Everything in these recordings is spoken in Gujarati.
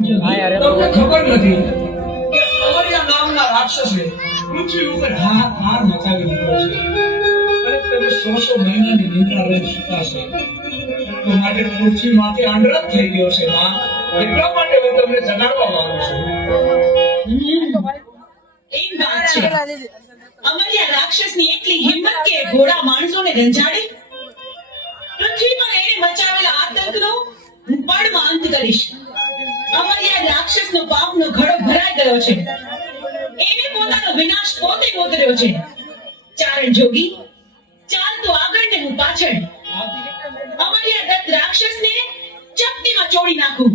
તમને ખબર નથી કે અમરિયા નામના રાક્ષસે પૃથ્વી ઉપર હાહાકાર મચાવી દીધો છે અને તમે 100 મહિનાની નિંદ્રા લઈને સૂતા છો તો માટે પૃથ્વીમાંથી આંધળા થઈ ગયો છે માં એટલા માટે હું તમને જગાડવા માંગુ છું એક વાત છે અમરિયા રાક્ષસની એટલી હિંમત કે ઘોડા માણસોને રંજાડે પૃથ્વી પર એને મચાવેલા આતંકનો હું પળમાં અંત કરીશ અમરિયા રાક્ષસનો પાપનો ઘડો ભરાઈ ગયો છે એને પોતાનો વિનાશ પોતે ગોતર્યો છે ચારણ જોગી ચાલ તો આગળ ને હું પાછળ અમરિયા દત્ત રાક્ષસને ચપટીમાં ચોળી નાખું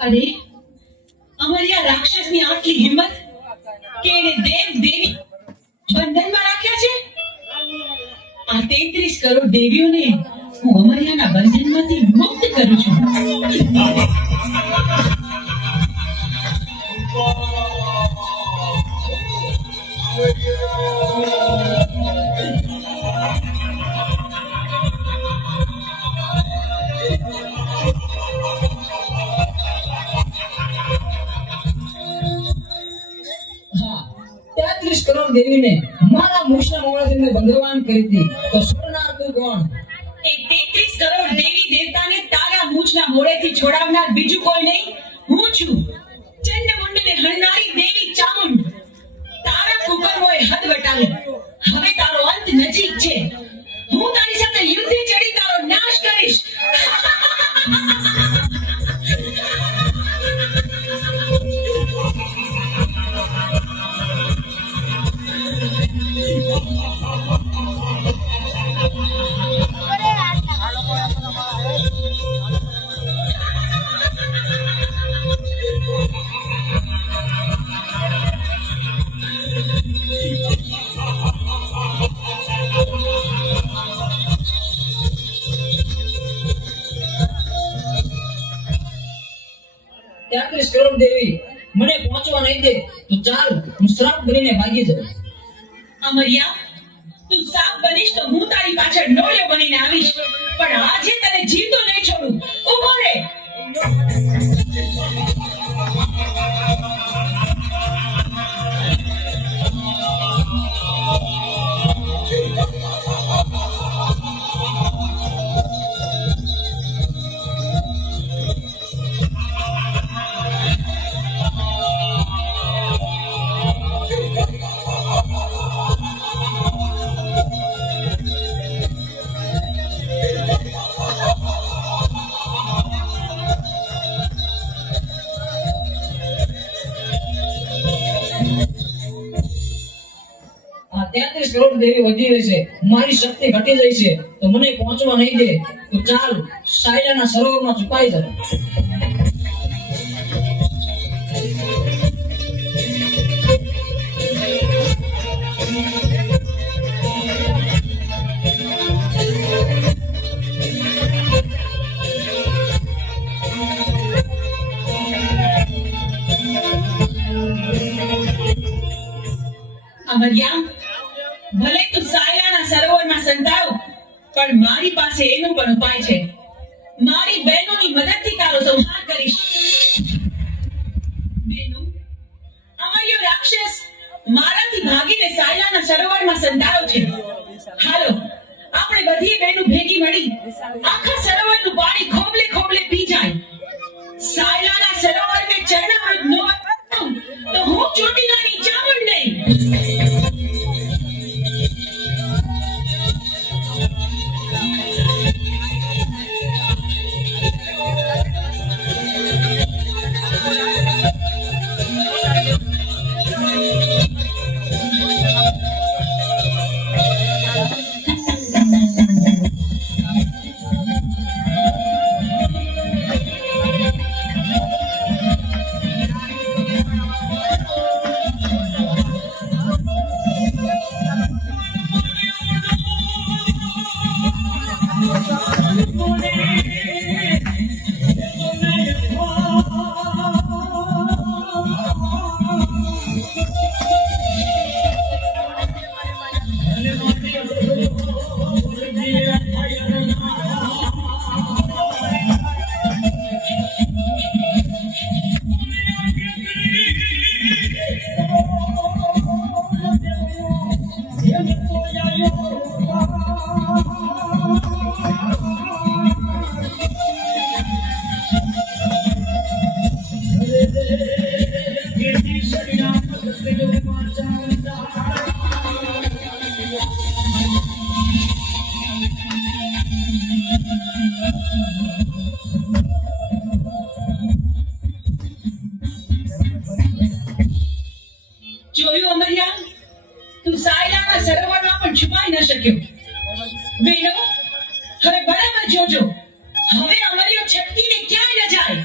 અરે અમરિયા રાક્ષસની આટલી હિંમત કે એને દેવ દેવી બંધનમાં રાખ્યા છે આ 33 કરોડ દેવીઓને હું અમરિયાના બંધનમાંથી મુક્ત કરું છું દેવીને મારા મૂછના મોડાથી મેં ભગવાન કરી હતી તો છોડનાર તું કોણ એ 33 કરોડ દેવી દેવતાને તારા મૂછના મોડેથી છોડાવનાર બીજું કોઈ નહીં હું છું ચંડમુંડને હણનારી દેવી ચામુંડ તારા કુકર્મોએ હદ વટાવી હવે તારો અંત નજીક છે હું તારી સાથે યુદ્ધે ચડી તારો નાશ કરીશ મને પહોંચવા નહીં દે તો ચાલ હું શ્રાપ બનીને ભાગી જાઉં. અમરિયા, તું સાપ બનીશ તો હું તારી પાછળ નોળિયો બનીને આવીશ, પણ આજે તને જીવતો નહીં છોડું. ઊભો રહે. આ 33 કરોડ દેવી વધી રહી છે, મારી શક્તિ ઘટી રહી છે, તો મને પહોંચવા નહીં દે તો ચાલ સાયલાના સરોવરમાં છુપાઈ જાઉં. અમરિયા, ભલે તું સાયલાના સરોવરમાં સંતાયો, પણ મારી પાસે એનો પણ ઉપાય છે. મારી બહેનોની મદદથી તારો સંહાર કરીશ. બહેનો, અમરિયો રાક્ષસ મારાથી ભાગીને સાયલાના સરોવરમાં સંતાયો છે. હાલો, આપણે બધી બહેનો ભેગી મળી આખા સરોવરનું પાણી ખોબલે ખોબલે પી જાય. સાયલાના સરોવરને ચરણામૃત ન અપાવું તો હું ચોટીલાની ચામુંડ નહીં. જોયું અમરિયા, તું સાયલાના સરોવરમાં પણ છુપાઈ ન શક્યો. બહેનો, હવે બરાબર જોજો, હવે અમરિયો છટકીને ક્યાંય ન જાય.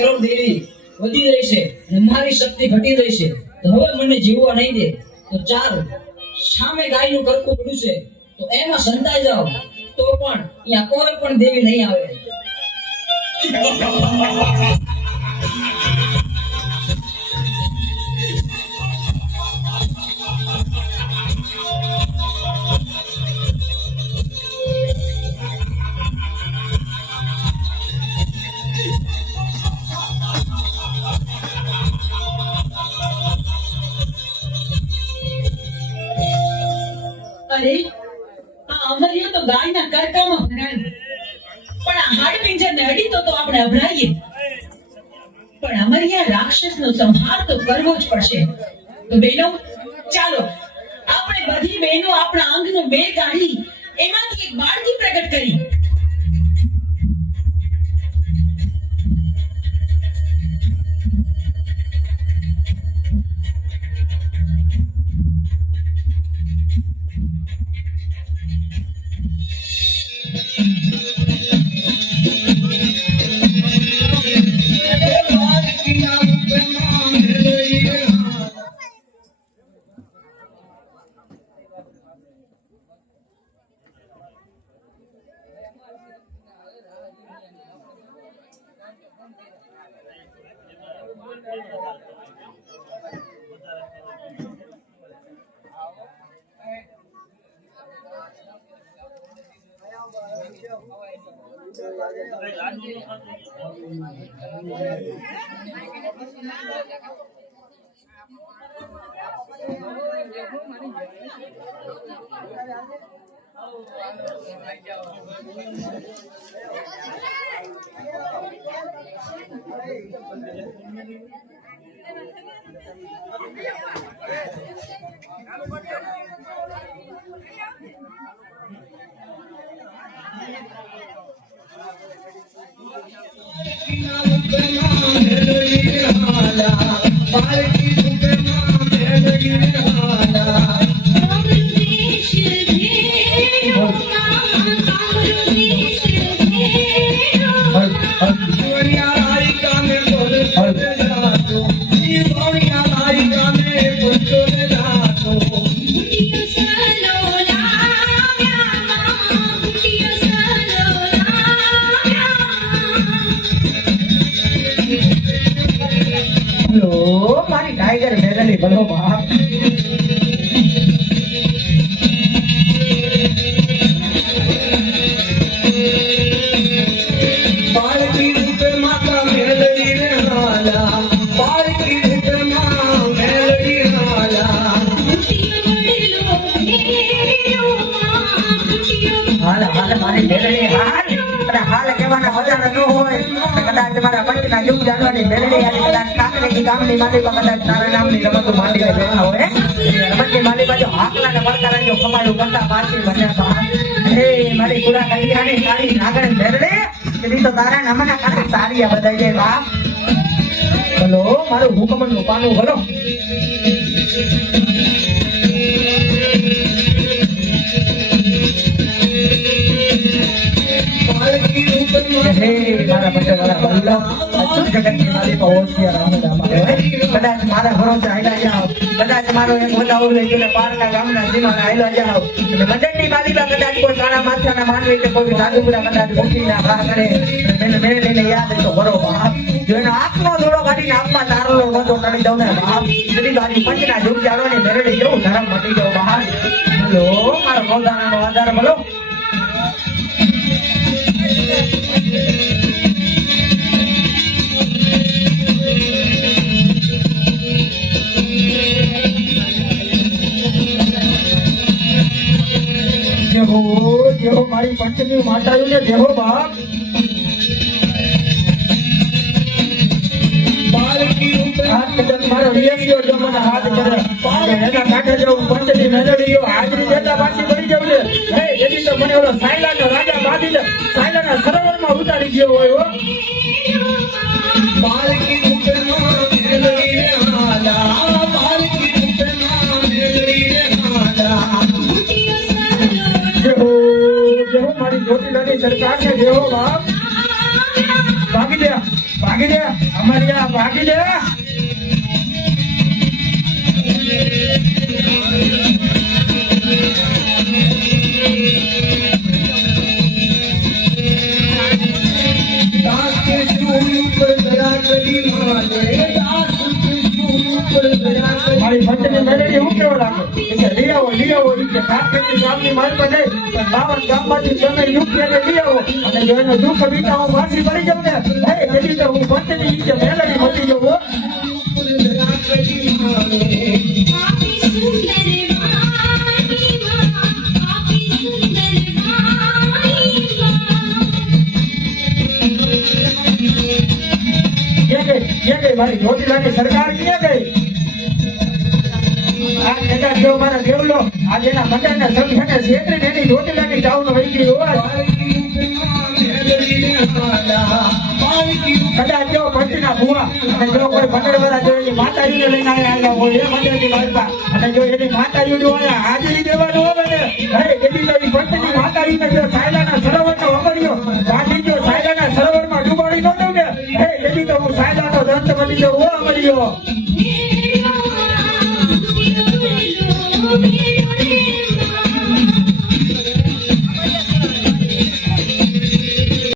કરોડ દેવી વધી રહી છે અને મારી શક્તિ ઘટી રહી છે, તો હવે મને જીવવા નહીં દે તો ચાલ સામે ગાયનું કરકું પડ્યું છે તો એમાં સંતાઈ જાઓ, તો પણ અહીંયા કોઈ પણ દેવી નહીં આવે. અરે, આ અમરિયો તો ગાયના કરકામાં ભરાયું, પણ આ હાડપિંજરને અડીતો તો આપણે અભરાઈએ. પણ અમરિયા રાક્ષસનો સંહાર તો કરવો જ પડશે. તો બહેનો, ચાલો આપણે બધી બહેનો આપણા અંગનો મેળ કાઢી એમાંથી એક બાળકી પ્રગટ કરી. મારી ટાઈગર મેલડી બોલો બાપ પાળકી ઉપર માતા મેલડી રે હાલા પાળકી ઉપર માં મેલડી હાલા હાલ હાલ મારી મેલડી હાલ અને હાલ કહેવાના મજા ન હોય કદાચ મારા પંચના યુગ જાણવાની મેલડી આની કદાચ કાકરેની ગામની માલિકા કદાચ તારા નામની રમતો માંડીને બેઠા હોય રમતની માલિકા જો હાકલા ને મળતા રહેજો કમાયું કરતા પાછી બન્યા હે મારી પુરા કલ્યાણી તારી નાગણ મેલડી એની તો તારા નામના કાકે સારી આ બધાય છે બાપ બોલો મારું હુકમનું પાનું બોલો પાળકી ઉપર હે મારા બચ્ચા વાળા બોલો અચૂક જગતની માલિકા ઓળખ્યા રામડા મારે કદાચ મારા ભરોસે આયલા જાઓ કદાચ મારો એક વધાવો લઈ ગયો પારના ગામના જીવાના આયલા જાઓ અને મદનની માલિકા કદાચ કોઈ કાળા માથાના માનવી કે કોઈ સાધુપુરા કદાચ ગોઠીના ઘા કરે મેં લઈને યાદ તો બરો બાપ જો એનો આંખનો દોડો કાઢીને આપમાં તારો વધો કરી દઉં ને બાપ બધી બાજુ પંચના યુગ જાણવાની મેળવી જવું ધરમ મટી જાઉં બહાર બોલો મારો ગોદાણાનો આધાર બોલો જેવો મારી પંચમી માતાયું ને જેવો બાપ પાળકી ઉપર હાથ કદાચ મારો રિયક્યો જો મને હાથ કરે એના કાંઠે જવું પંચની મેલડીઓ હાજરી દેતા પાછી પડી જવું હે એની તો મને ઓલો સાયલાનો રાજા બાંધી દે સાયલાના સરોવરમાં ઉતારી ગયો હોય હો પાળકી ઉપર માં મેલડી રે હાલા પાળકી ઉપર માં મેલડી રે હાલા જેવો મારી જ્યોતિલાની સરકાર છે જેવો બાપ ભાગી દે અમારી આ ભાગી દે દાસ કે સૂર્ય ઉપર દયા કરી માને દાસ કે સૂર્ય ઉપર દયા કરી મારી પંચની મેલેડી હું કેવો લાગે એટલે લઈ આવો એટલે કાકરની ગામની મારી પાસે 52 ગામમાંથી તમે યુક્તિને લઈ આવો અને જો એનો દુઃખ બીતા હું પાછી પડી જાઉં ને હે તેથી તો હું પંચની ઈચ્છે મેલેડી મટી જાઉં ઉપર દયા કરી માને ક્યાં ગઈ મારી જ્યોતિલાની સરકાર ક્યાં ગઈ આ કદાચ જો મારા દેવલો આજે એના મંડળના સભ્યને છેતરીને એની જ્યોતિલાની ટાઉન વહી ગઈ હોય કદાચ જો પંચના ભુવા અને જો કોઈ મંડળવાળા જો એની માતાજીને લઈને આવ્યા હોય એ મંડળની માલપા અને જો એની માતાજી જો અહીંયા હાજરી દેવાનું હોય ને હે એની તો એ પંચની માતાજીને જો સાયલાના સરોવરનો વગડ્યો બાકી જો સાયલાના સરોવરમાં ડૂબાડી ન દઉં ને હે એની તો હું સાયલાનો દંત બની જાઉં હો અમર્યો Yeah.